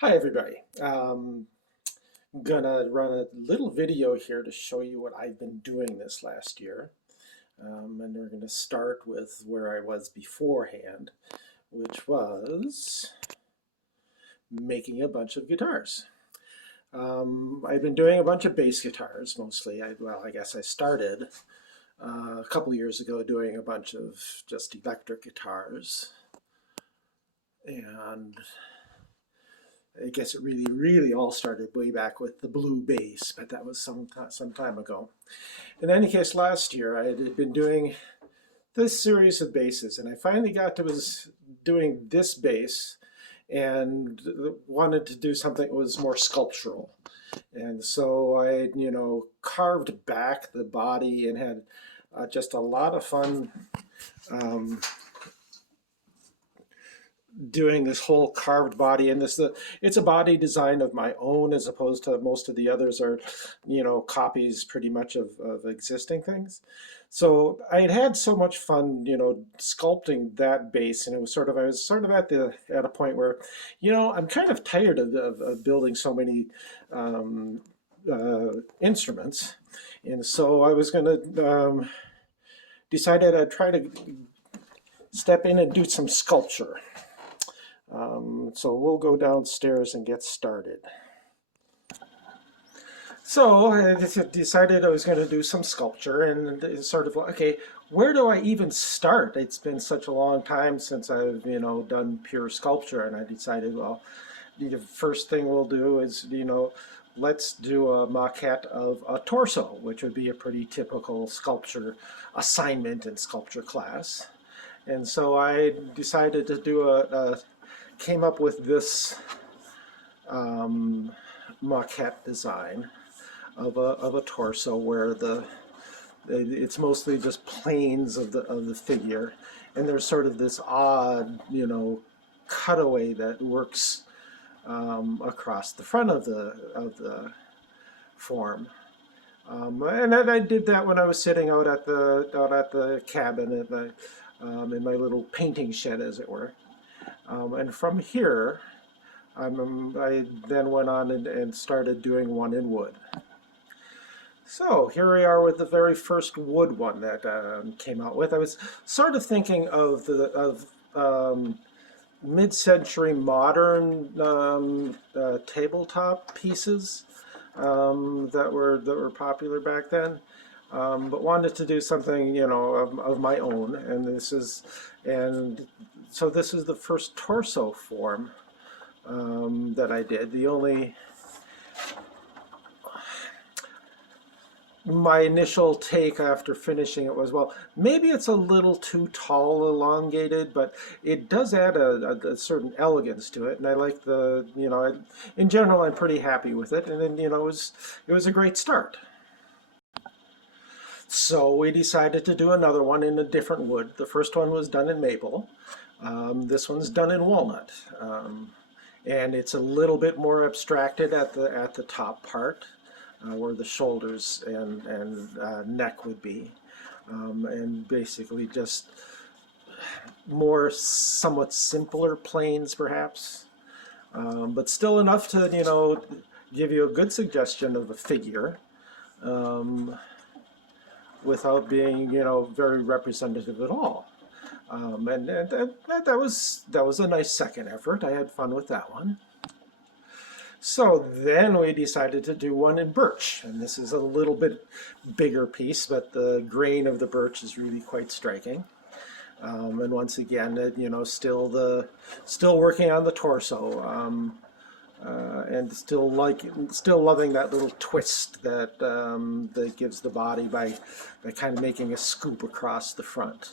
Hi everybody. Gonna run a little video here to show you what I've been doing this last year. And we're gonna start with where I was beforehand, which was making a bunch of guitars. I've been doing a bunch of bass guitars mostly. I guess I started a couple years ago doing a bunch of just electric guitars. And I guess it really all started way back with the blue bass, but that was some time ago. In any case, last year I had been doing this series of basses, and I finally got to was doing this bass and wanted to do something that was more sculptural. And so I, carved back the body and had just a lot of fun doing this whole carved body. And it's a body design of my own, as opposed to most of the others are copies pretty much of existing things. So I had so much fun sculpting that bass, and I was sort of at a point where I'm kind of tired of building so many instruments. And so I was going to decided I'd try to step in and do some sculpture. So we'll go downstairs and get started. So I decided I was going to do some sculpture, and it's sort of like, okay, where do I even start? It's been such a long time since I've done pure sculpture, and I decided, well, the first thing we'll do is let's do a maquette of a torso, which would be a pretty typical sculpture assignment in sculpture class. And so I decided to do came up with this maquette design of a torso where it's mostly just planes of the figure, and there's sort of this odd cutaway that works across the front of the form. And I did that when I was sitting out at the cabin in my little painting shed, as it were. And from here, I then went on and started doing one in wood. So here we are with the very first wood one that came out with. I was sort of thinking of mid-century modern tabletop pieces that were popular back then. But wanted to do something, of my own, and so this is the first torso form that I did. My initial take after finishing it was, well, maybe it's a little too tall, elongated, but it does add a certain elegance to it, and I like in general, I'm pretty happy with it, and then, it was a great start. So we decided to do another one in a different wood. The first one was done in maple. This one's done in walnut. And it's a little bit more abstracted at the top part, where the shoulders and neck would be. And basically just more somewhat simpler planes, perhaps. But still enough to, give you a good suggestion of a figure. Without being, very representative at all. And that was a nice second effort. I had fun with that one. So then we decided to do one in birch, and this is a little bit bigger piece, but the grain of the birch is really quite striking. And once again, still working on the torso. And still loving that little twist that gives the body by kind of making a scoop across the front.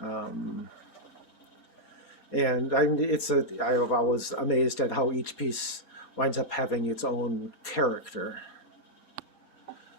And I was amazed at how each piece winds up having its own character.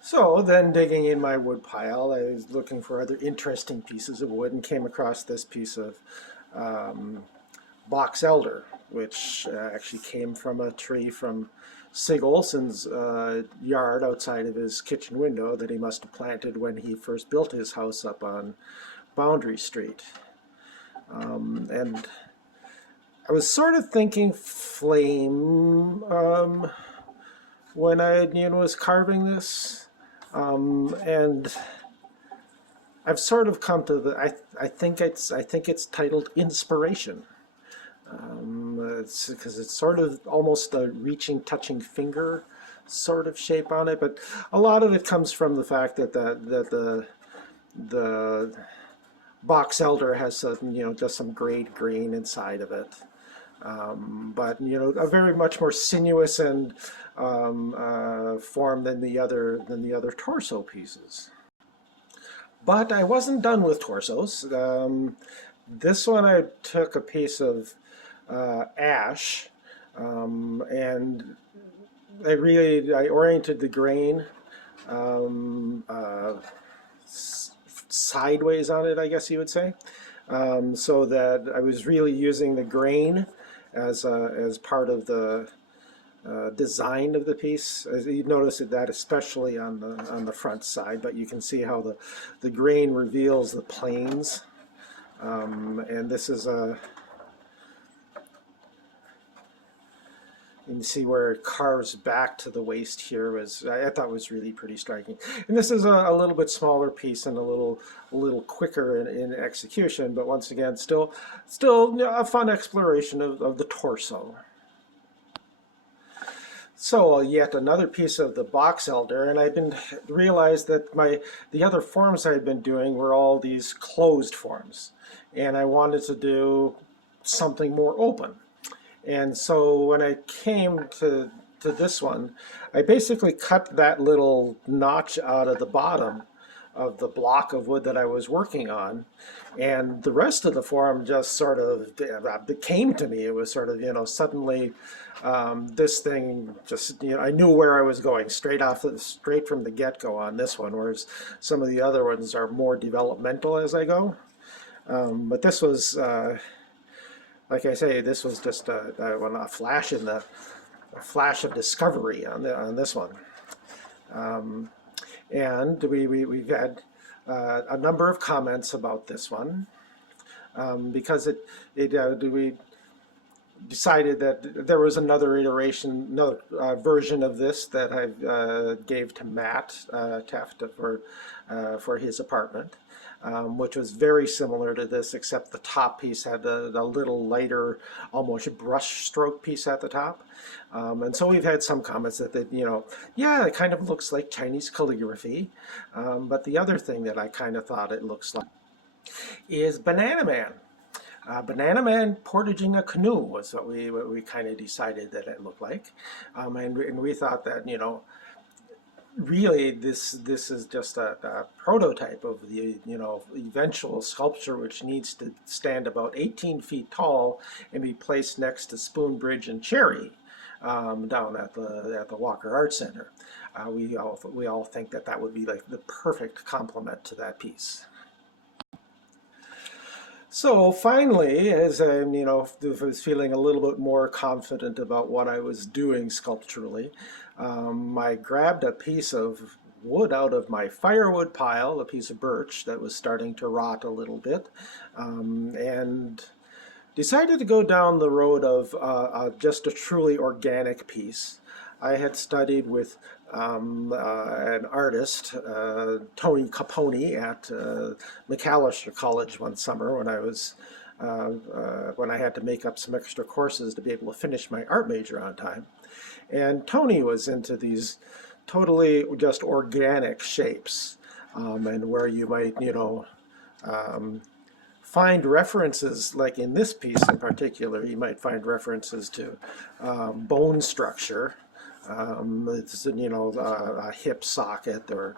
So then, digging in my wood pile, I was looking for other interesting pieces of wood and came across this piece of box elder, which actually came from a tree from Sig Olson's yard outside of his kitchen window that he must have planted when he first built his house up on Boundary Street. And I was sort of thinking flame when I was carving this, and I've sort of come to the I think it's titled inspiration. It's because it's sort of almost a reaching, touching finger sort of shape on it, but a lot of it comes from the fact that the box elder has some, just some grayed grain inside of it. But a very much more sinuous and form than the other torso pieces. But I wasn't done with torsos. This one I took a piece of ash, and I oriented the grain sideways on it, I guess you would say, so that I was really using the grain as part of the design of the piece. As you notice that especially on the front side, but you can see how the grain reveals the planes, and this is a. You can see where it carves back to the waist here I thought was really pretty striking. And this is a little bit smaller piece and a little quicker in execution, but once again, still a fun exploration of the torso. So yet another piece of the box elder, and I've been realized that the other forms I've been doing were all these closed forms, and I wanted to do something more open. And so when I came to this one, I basically cut that little notch out of the bottom of the block of wood that I was working on, and the rest of the form just sort of it came to me. It was sort of, suddenly this thing just, I knew where I was going straight from the get-go on this one, whereas some of the other ones are more developmental as I go. But this was like I say, this was just a flash a flash of discovery on this one, and we've had a number of comments about this one, because we decided that there was another iteration, another version of this that I gave to Matt Tefta for his apartment. Which was very similar to this, except the top piece had a little lighter, almost brush stroke piece at the top. And so we've had some comments that, yeah, it kind of looks like Chinese calligraphy. But the other thing that I kind of thought it looks like is Banana Man. Banana Man portaging a canoe was what we kind of decided that it looked like. And we thought that, really this is just a prototype of the eventual sculpture, which needs to stand about 18 feet tall and be placed next to Spoon Bridge and Cherry down at the Walker Art Center. We all think that would be like the perfect complement to that piece. So finally, as I was feeling a little bit more confident about what I was doing sculpturally, I grabbed a piece of wood out of my firewood pile, a piece of birch that was starting to rot a little bit, and decided to go down the road of just a truly organic piece. I had studied with an artist, Tony Capone, at Macalester College one summer when when I had to make up some extra courses to be able to finish my art major on time. And Tony was into these totally just organic shapes, and where you might, find references, like in this piece in particular, you might find references to bone structure. It's a hip socket or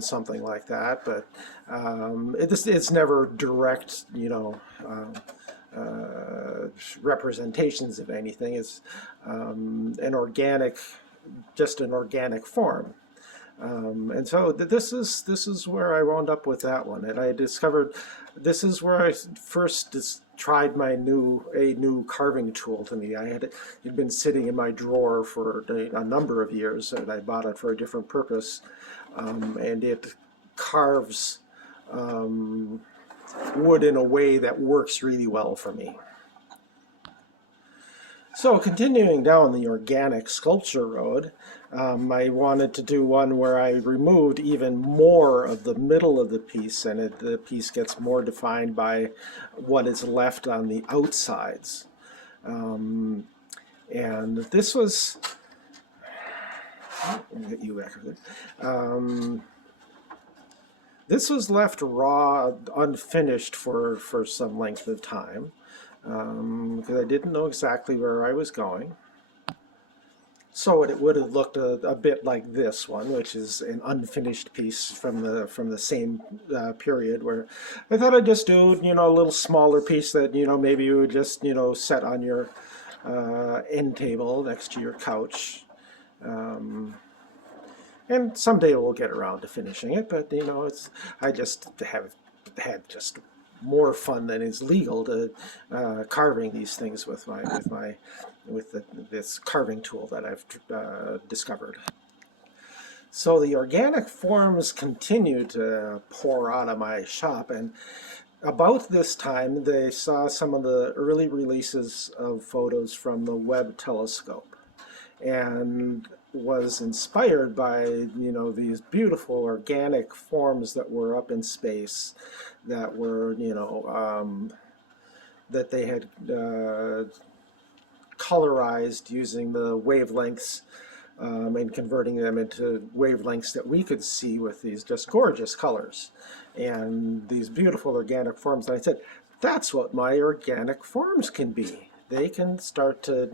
something like that, but it's never direct representations of anything. It's just an organic form. And so this is where I wound up with that one, and I discovered this is where I first tried a new carving tool to me. It'd been sitting in my drawer for a number of years, and I bought it for a different purpose, and it carves wood in a way that works really well for me. So continuing down the organic sculpture road, I wanted to do one where I removed even more of the middle of the piece, and the piece gets more defined by what is left on the outsides. Um, and this was, let me get you back with it. This was left raw, unfinished for some length of time, because I didn't know exactly where I was going. So it would have looked a bit like this one, which is an unfinished piece from the same period. Where I thought I'd just do a little smaller piece that maybe you would just set on your end table next to your couch. And someday we'll get around to finishing it, but I just have had just more fun than is legal to carving these things with this carving tool that I've discovered. So the organic forms continue to pour out of my shop, and about this time they saw some of the early releases of photos from the Webb telescope, and was inspired by these beautiful organic forms that were up in space, that were that they had colorized using the wavelengths, and converting them into wavelengths that we could see with these just gorgeous colors and these beautiful organic forms. And I said, that's what my organic forms can be. They can start to,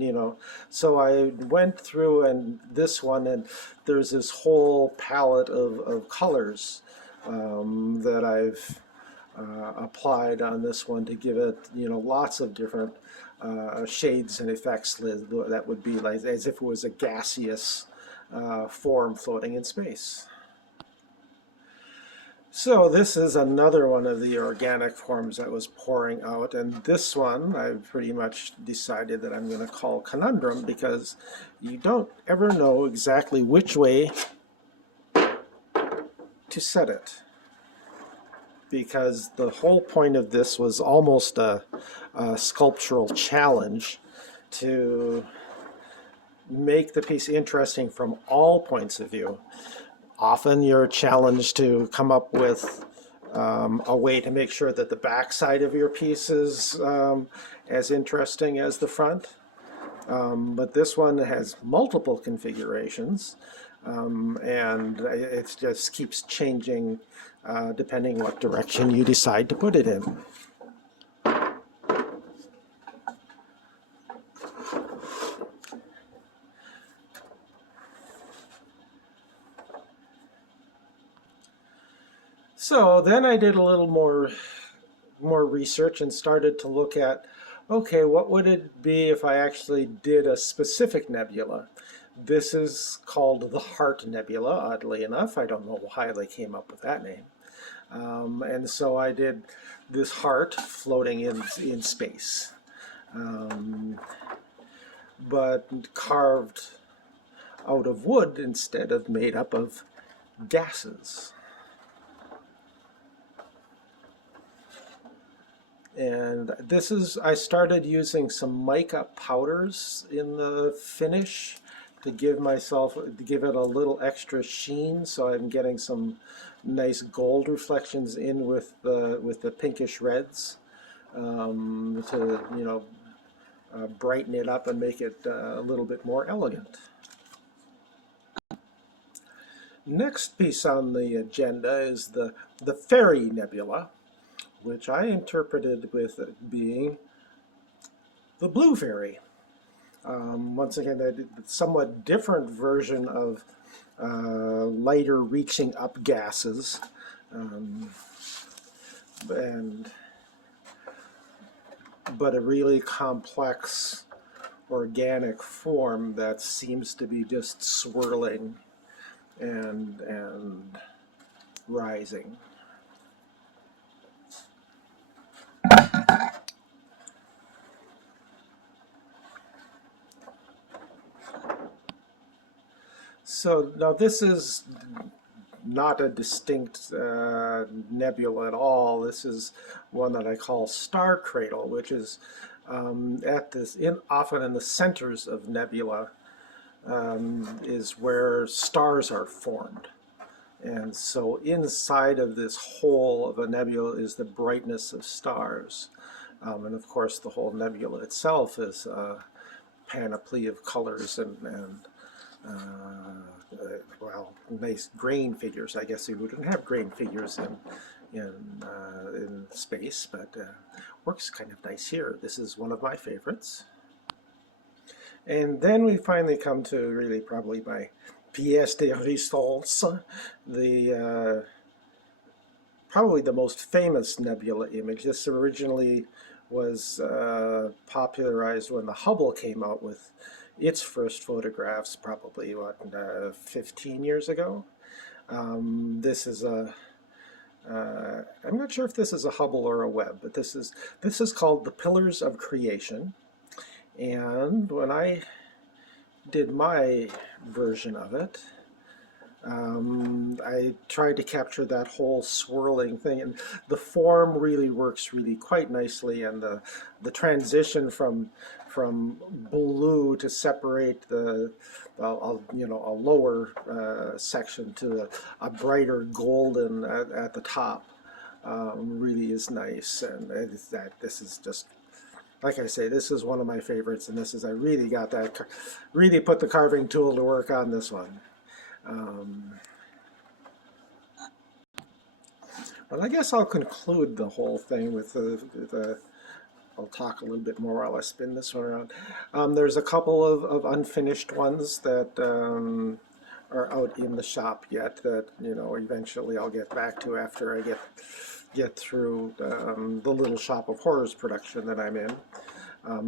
so I went through and this one, and there's this whole palette of colors that I've applied on this one to give it, lots of different shades and effects that would be like as if it was a gaseous form floating in space. So this is another one of the organic forms that was pouring out, and this one I've pretty much decided that I'm going to call Conundrum, because you don't ever know exactly which way to set it. Because the whole point of this was almost a sculptural challenge to make the piece interesting from all points of view. Often you're challenged to come up with a way to make sure that the back side of your piece is as interesting as the front. But this one has multiple configurations, and it just keeps changing depending what direction you decide to put it in. So then I did a little more research and started to look at, okay, what would it be if I actually did a specific nebula? This is called the Heart Nebula, oddly enough. I don't know why they came up with that name. And so I did this heart floating in space, but carved out of wood instead of made up of gases. And this is, I started using some mica powders in the finish to give it a little extra sheen, so I'm getting some nice gold reflections in with the pinkish reds, to brighten it up and make it a little bit more elegant. Next piece on the agenda is the Fairy Nebula, which I interpreted with it being the Blue Fairy. Once again, I did a somewhat different version of lighter reaching up gases, but a really complex organic form that seems to be just swirling and rising. So now this is not a distinct nebula at all. This is one that I call Star Cradle, which is Often in the centers of nebula is where stars are formed. And so inside of this hole of a nebula is the brightness of stars. And of course, the whole nebula itself is a panoply of colors and well, nice grain figures. I guess you wouldn't have grain figures in space, but works kind of nice here. This is one of my favorites. And then we finally come to really probably my pièce de résistance, probably the most famous nebula image. This originally was popularized when the Hubble came out with its first photographs, probably 15 years ago. This is a I'm not sure if this is a Hubble or a Webb, but this is called the Pillars of Creation. And when I did my version of it, I tried to capture that whole swirling thing, and the form really works really quite nicely, and the transition from blue to separate a lower section to a brighter golden at the top really is nice. And this is just, like I say, this is one of my favorites, and I really got that, really put the carving tool to work on this one. Well, I guess I'll conclude the whole thing with I'll talk a little bit more while I spin this one around. There's a couple of unfinished ones that are out in the shop yet that, eventually I'll get back to after I get through the Little Shop of Horrors production that I'm in.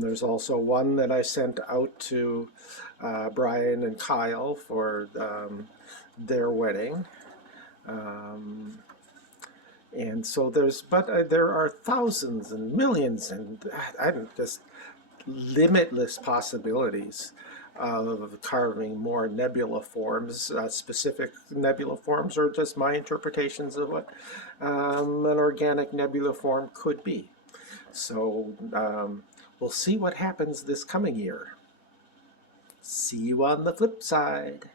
There's also one that I sent out to Brian and Kyle for their wedding. And so there are thousands and millions and just limitless possibilities of carving more nebula forms, specific nebula forms, or just my interpretations of what an organic nebula form could be. So we'll see what happens this coming year. See you on the flip side.